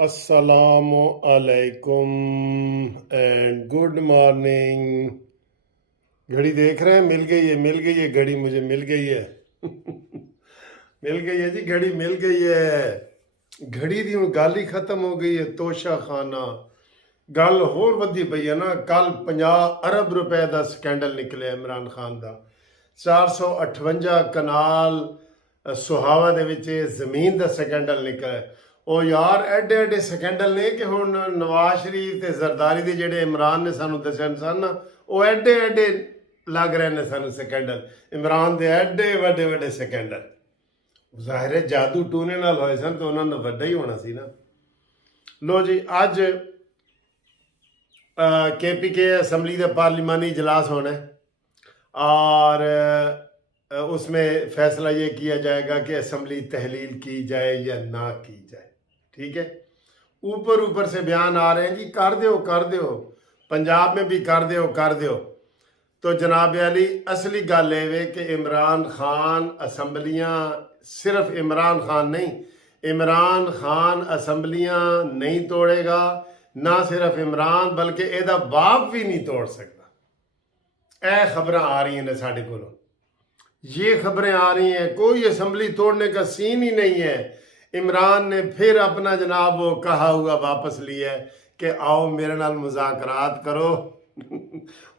अस्सलामु अलैकुम and good morning. घड़ी देख रहे हैं, मिल गई है घड़ी, मुझे मिल गई है। मिल गई है जी, घड़ी मिल गई है। घड़ी दी हुण गल ही खत्म हो गई है। तोशा खाना गल होर वधी पई है ना। कल 50 अरब रुपए का स्कैंडल निकले इमरान खान का। 458 कनाल सुहावा दे विच जमीन का स्कैंडल निकले। ਉਹ ਯਾਰ ਐਡੇ ਐਡੇ ਸਕੈਂਡਲ ਨੇ ਕਿ ਹੁਣ ਨਵਾਜ਼ ਸ਼ਰੀਫ ਤੇ ਜ਼ਰਦਾਰੀ ਦੇ ਜਿਹੜੇ ਇਮਰਾਨ ਨੇ ਸਾਨੂੰ ਦੱਸਣ ਸਨ ਉਹ ਐਡੇ ਐਡੇ ਲੱਗ ਰਹੇ ਨੇ ਸਾਨੂੰ ਸਕੈਂਡਲ। ਇਮਰਾਨ ਦੇ ਐਡੇ ਵੱਡੇ ਵੱਡੇ ਸਕੈਂਡਲ ਜ਼ਾਹਿਰ ਹੈ ਜਾਦੂ ਟੂਨੇ ਨਾਲ ਹੋਏ ਸਨ ਤਾਂ ਉਹਨਾਂ ਨੂੰ ਵੱਡਾ ਹੀ ਹੋਣਾ ਸੀ ਨਾ। लो जी, ਅੱਜ KPK असम्बली का पार्लिमानी इजलास होना है और उसमें फैसला ये किया जाएगा कि असम्बली तहलील की जाए या ना की जाए। ठीक है, ऊपर से बयान आ रहे हैं जी कर दो, पंजाब में भी कर दो। तो जनाब अली असली गल है कि इमरान खान असम्बलियाँ, सिर्फ इमरान खान नहीं, इमरान खान असम्बलियाँ नहीं तोड़ेगा, ना सिर्फ इमरान बल्कि एदा बाप भी नहीं तोड़ सकता। ए खबर आ रही हैं साढ़े को, ये खबरें आ रही हैं, कोई असम्बली तोड़ने का सीन ही नहीं है। इमरान ने फिर अपना जनाब वो कहा हुआ वापस लिया है कि आओ मेरे नाल मुज़ाकरात करो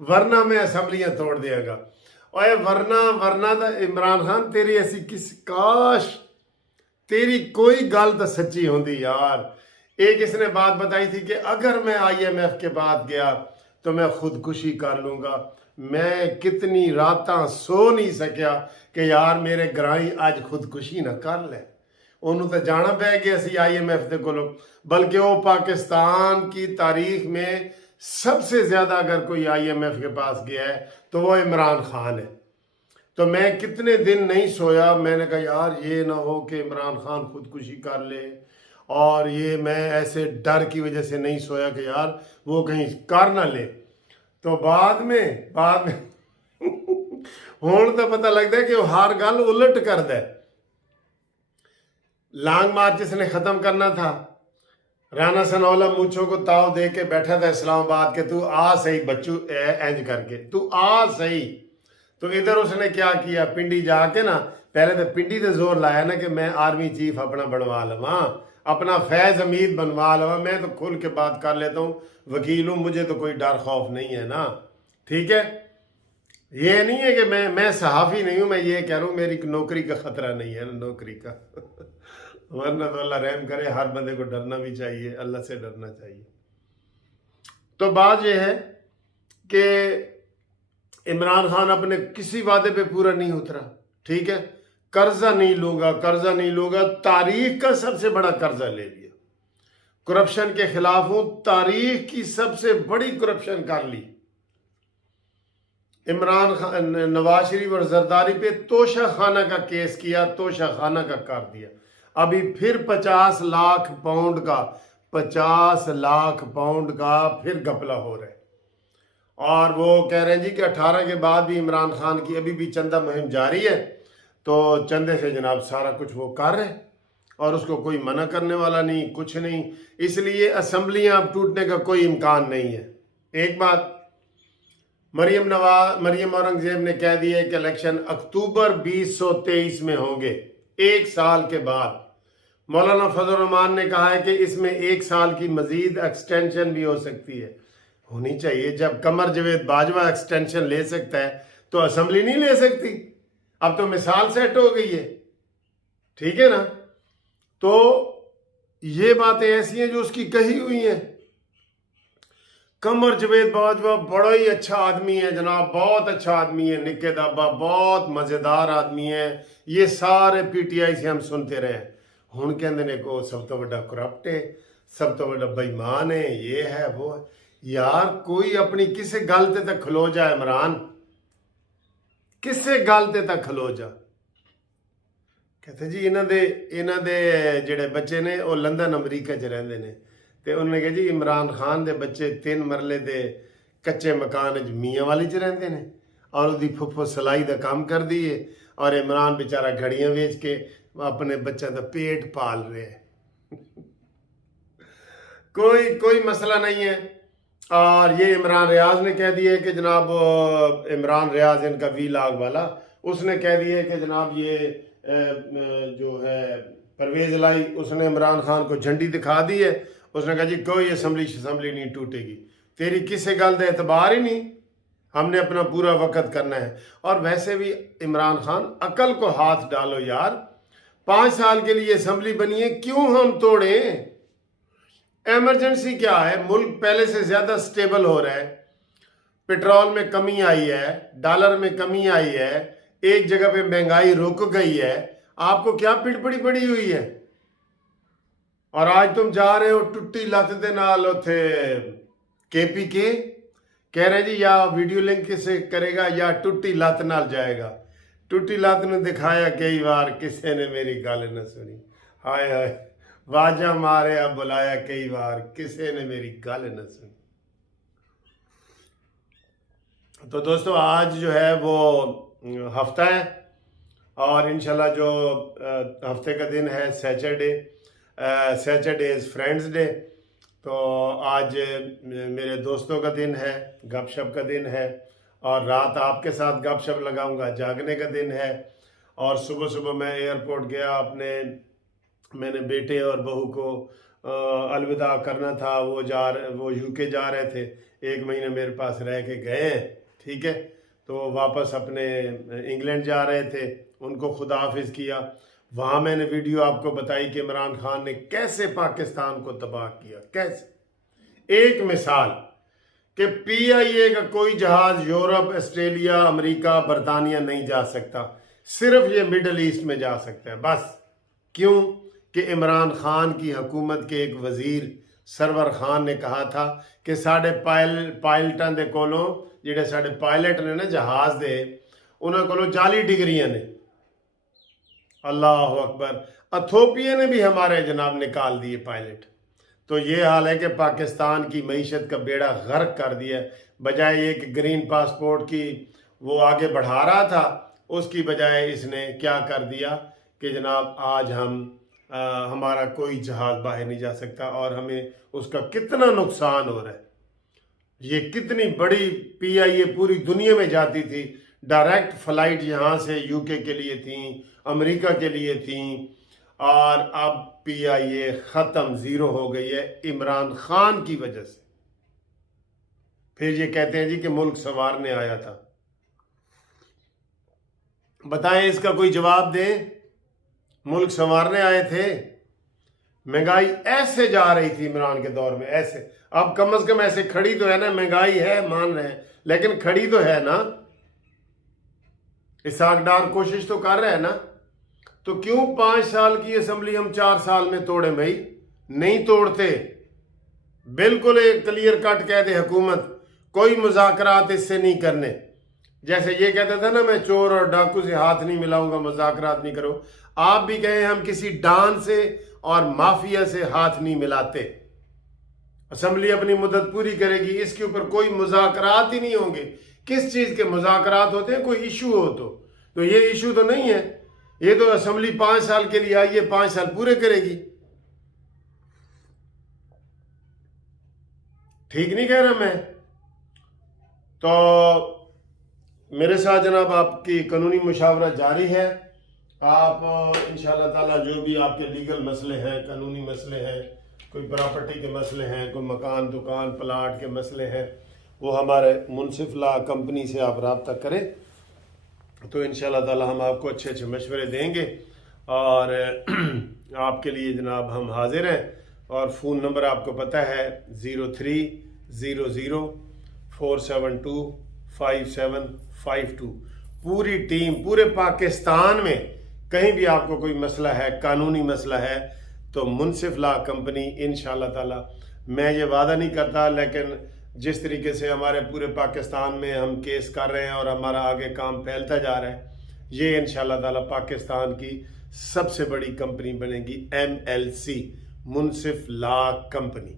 वरना मैं असम्बलियाँ तोड़ देगा। और वरना तो इमरान खान तेरी ऐसी किस काश तेरी कोई गल तो सच्ची होती यार। एक इसने बात बताई थी कि अगर मैं IMF के बाद गया तो मैं खुदकुशी कर लूँगा। मैं कितनी रातां सो नहीं सकिया कि यार मेरे ग्राई आज खुदकुशी ना कर ले। उन्होंने तो जाना पै गया सी IMF के कोलों, बल्कि वो पाकिस्तान की तारीख में सबसे ज़्यादा अगर कोई IMF के पास गया है तो वो इमरान खान है। तो मैं कितने दिन नहीं सोया। मैंने कहा यार ये ना हो कि इमरान खान खुदकुशी कर ले, और ये मैं ऐसे डर की वजह से नहीं सोया कि यार वो कहीं कर ना ले। तो बाद में हुण तो पता लगता है कि वो हर गल उलट कर दे। लॉन्ग मार्च इसने ख़त्म करना था, राना सनौला मूछों को ताव दे के बैठा था इस्लामाबाद के, तू आ सही बच्चू इंज करके तू आ सही। तो इधर उसने क्या किया, पिंडी जाके ना पहले तो पिंडी से जोर लाया ना कि मैं आर्मी चीफ अपना बनवा लवा, अपना फैज हमीद बनवा लवा, मैं तो खुल के बात कर लेता हूँ, वकील हूँ, मुझे तो कोई डर खौफ नहीं है ना। ठीक है, ये नहीं है कि मैं सहाफ़ी नहीं हूँ, मैं ये कह रहा हूँ मेरी नौकरी का ख़तरा नहीं है ना, नौकरी का वरना तो अल्लाह रहम करे, हर बंदे को डरना भी चाहिए, अल्लाह से डरना चाहिए। तो बात यह है कि इमरान खान अपने किसी वादे पे पूरा नहीं उतरा। ठीक है, कर्जा नहीं लूंगा, तारीख का सबसे बड़ा कर्जा ले लिया, करप्शन के खिलाफ हूं, तारीख की सबसे बड़ी करप्शन कर ली। इमरान खान, नवाज शरीफ और जरदारी पे तोशा खाना का केस किया, तोशा खाना का कर दिया। अभी फिर 50 लाख पाउंड का फिर घपला हो रहा है। और वो कह रहे हैं जी कि 18 के बाद भी इमरान खान की अभी भी चंदा मुहिम जारी है, तो चंदे से जनाब सारा कुछ वो कर रहे हैं और उसको कोई मना करने वाला नहीं, कुछ नहीं। इसलिए असम्बलियां अब टूटने का कोई इम्कान नहीं है। एक बात मरियम औरंगजेब ने कह दिया है कि इलेक्शन अक्टूबर 2023 में होंगे, एक साल के बाद। मौलाना फजल रहमान ने कहा है कि इसमें एक साल की मजीद एक्सटेंशन भी हो सकती है, होनी चाहिए। जब कमर जवेद बाजवा एक्सटेंशन ले सकता है तो असम्बली नहीं ले सकती। अब तो मिसाल सेट हो गई है, ठीक है ना। तो ये बातें ऐसी हैं जो उसकी कही हुई हैं। कमर जवेद बाजवा बड़ा ही अच्छा आदमी है जनाब, बहुत अच्छा आदमी है। निके दाबा बहुत मज़ेदार आदमी है। ये सारे PTI से हम सुनते रहे। हुण कहंदे ने को सब तो बड़ा करप्ट है, सब तो बड़ा बेईमान है, ये है वो है। यार कोई अपनी किसे गल ते तक खलो जा इमरान, किसे गल ते तक खलो जा। कहते जी इन्हां दे जिहड़े बच्चे ने वो लंदन अमरीका च रहिंदे ने, ते उन्होंने कहा जी इमरान खान दे बच्चे 3 मरले दे कच्चे मकान च मियाँ वाली च रहिंदे ने और उसकी फुफ्फो सिलाई का काम कर दी है, और इमरान बेचारा घड़ियाँ बेच के अपने बच्चों का पेट पाल रहे हैं। कोई कोई मसला नहीं है। और ये इमरान रियाज ने कह दिया कि जनाब, इमरान रियाज इनका वीलाग वाला, उसने कह दिया कि जनाब ये जो है परवेज लाई, उसने इमरान खान को झंडी दिखा दी है। उसने कहा जी कोई असम्बली नहीं टूटेगी, तेरी किसी गल का एतबार ही नहीं, हमने अपना पूरा वक्त करना है। और वैसे भी इमरान खान अकल को हाथ डालो यार, 5 साल के लिए असम्बली बनी है, क्यों हम तोड़ें? इमरजेंसी क्या है? मुल्क पहले से ज्यादा स्टेबल हो रहा है, पेट्रोल में कमी आई है, डॉलर में कमी आई है, एक जगह पे महंगाई रुक गई है, आपको क्या पिड़पड़ी पड़ी हुई है? और आज तुम जा रहे हो टुट्टी लत दे नाल उथे KPK कह रहे जी या वीडियो लिंक से करेगा या टुट्टी लत नाल जाएगा। टुट्टी लत ने दिखाया कई बार, किसी ने मेरी गल न सुनी, हाय हाय वाजा मारे अब बुलाया कई बार, किसी ने मेरी गल न सुनी। तो दोस्तों आज जो है वो हफ्ता है और इंशाल्लाह जो हफ्ते का दिन है सैटरडे इज़ फ्रेंड्स डे। तो आज मेरे दोस्तों का दिन है, गपशप का दिन है, और रात आपके साथ गपशप लगाऊंगा, जागने का दिन है। और सुबह सुबह मैं एयरपोर्ट गया, मैंने बेटे और बहू को अलविदा करना था, वो UK जा रहे थे, 1 महीने मेरे पास रह के गए हैं, ठीक है। तो वापस अपने इंग्लैंड जा रहे थे, उनको खुदा हाफिज़ किया। वहाँ मैंने वीडियो आपको बताई कि इमरान खान ने कैसे पाकिस्तान को तबाह किया, कैसे। एक मिसाल कि PIA का कोई जहाज यूरोप, ऑस्ट्रेलिया, अमेरिका, बरतानिया नहीं जा सकता, सिर्फ ये मिडल ईस्ट में जा सकता है बस। क्यों? कि इमरान खान की हुकूमत के एक वजीर सरवर खान ने कहा था कि साढ़े पायलटां दे कोलों, जिहड़े साढ़े पायलट ने ना जहाज दे, उन्हां कोलों 40 डिग्रियां ने। अल्लाह अकबर, अथोपिया ने भी हमारे जनाब निकाल दिए पायलट। तो ये हाल है कि पाकिस्तान की मईशत का बेड़ा गर्क कर दिया। बजाय एक ग्रीन पासपोर्ट की वो आगे बढ़ा रहा था, उसकी बजाय इसने क्या कर दिया कि जनाब आज हमारा कोई जहाज बाहर नहीं जा सकता, और हमें उसका कितना नुकसान हो रहा है। ये कितनी बड़ी PIA पूरी दुनिया में जाती थी, डायरेक्ट फ्लाइट यहाँ से UK के लिए थी, अमेरिका के लिए थी, और अब PIA ख़त्म, ज़ीरो हो गई है इमरान खान की वजह से। फिर ये कहते हैं जी कि मुल्क संवारने आया था। बताएं, इसका कोई जवाब दें। मुल्क संवारने आए थे? महंगाई ऐसे जा रही थी इमरान के दौर में, ऐसे। अब कम से कम ऐसे खड़ी तो है ना, महंगाई है मान रहे हैं, लेकिन खड़ी तो है ना। इसाकडार कोशिश तो कर रहे हैं ना। तो क्यों 5 साल की असम्बली हम 4 साल में तोड़े भाई? नहीं तोड़ते। बिल्कुल एक क्लियर कट कह दे हुकूमत, कोई मुज़ाकरात इससे नहीं करने। जैसे ये कहता था ना, मैं चोर और डाकू से हाथ नहीं मिलाऊंगा, मुज़ाकरात नहीं करो। आप भी कहें हम किसी डान से और माफिया से हाथ नहीं मिलाते। असम्बली अपनी मुद्दत पूरी करेगी, इसके ऊपर कोई मुज़ाकरात ही नहीं होंगे। किस चीज़ के मुज़ाकरात होते हैं? कोई इशू हो तो ये इशू तो नहीं है। ये तो असम्बली 5 साल के लिए आई है, 5 साल पूरे करेगी। ठीक नहीं कह रहा मैं? तो मेरे साथ जनाब आपकी कानूनी मुशावरा जारी है। आप इंशाअल्लाह ताला जो भी आपके लीगल मसले हैं, कानूनी मसले हैं, कोई प्रॉपर्टी के मसले हैं, कोई मकान दुकान प्लाट के मसले हैं, वो हमारे मुनसिफ ला कंपनी से आप रब्ता करें। तो इंशाअल्लाह ताला हम आपको अच्छे अच्छे मशवरे देंगे और आपके लिए जनाब हम हाजिर हैं। और फ़ोन नंबर आपको पता है 0300472552। पूरी टीम पूरे पाकिस्तान में कहीं भी आपको कोई मसला है, कानूनी मसला है, तो मुनसिफ ला कंपनी इंशाअल्लाह ताला, मैं ये वादा नहीं करता, लेकिन जिस तरीके से हमारे पूरे पाकिस्तान में हम केस कर रहे हैं और हमारा आगे काम फैलता जा रहा है, ये इंशाअल्लाह ताला पाकिस्तान की सबसे बड़ी कंपनी बनेगी, MLC मुनसिफ ला कंपनी।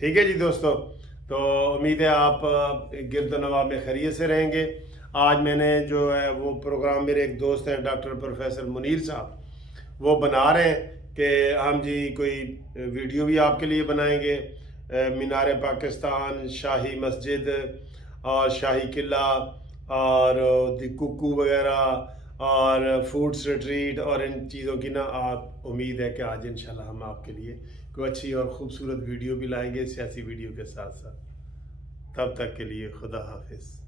ठीक है जी दोस्तों, तो उम्मीद है आप गिरदनवा में खैरियत से रहेंगे। आज मैंने जो है वो प्रोग्राम, मेरे एक दोस्त हैं डॉक्टर प्रोफेसर मुनीर साहब, वो बना रहे हैं कि हम जी कोई वीडियो भी आपके लिए बनाएंगे, मीनार पाकिस्तान, शाही मस्जिद और शाही किला और दी कुकू वगैरह और फूड्स रिट्रीट और इन चीज़ों की ना आप उम्मीद है कि आज इंशाल्लाह हम आपके लिए कोई अच्छी और ख़ूबसूरत वीडियो भी लाएंगे सियासी वीडियो के साथ साथ। तब तक के लिए खुदा हाफिज़।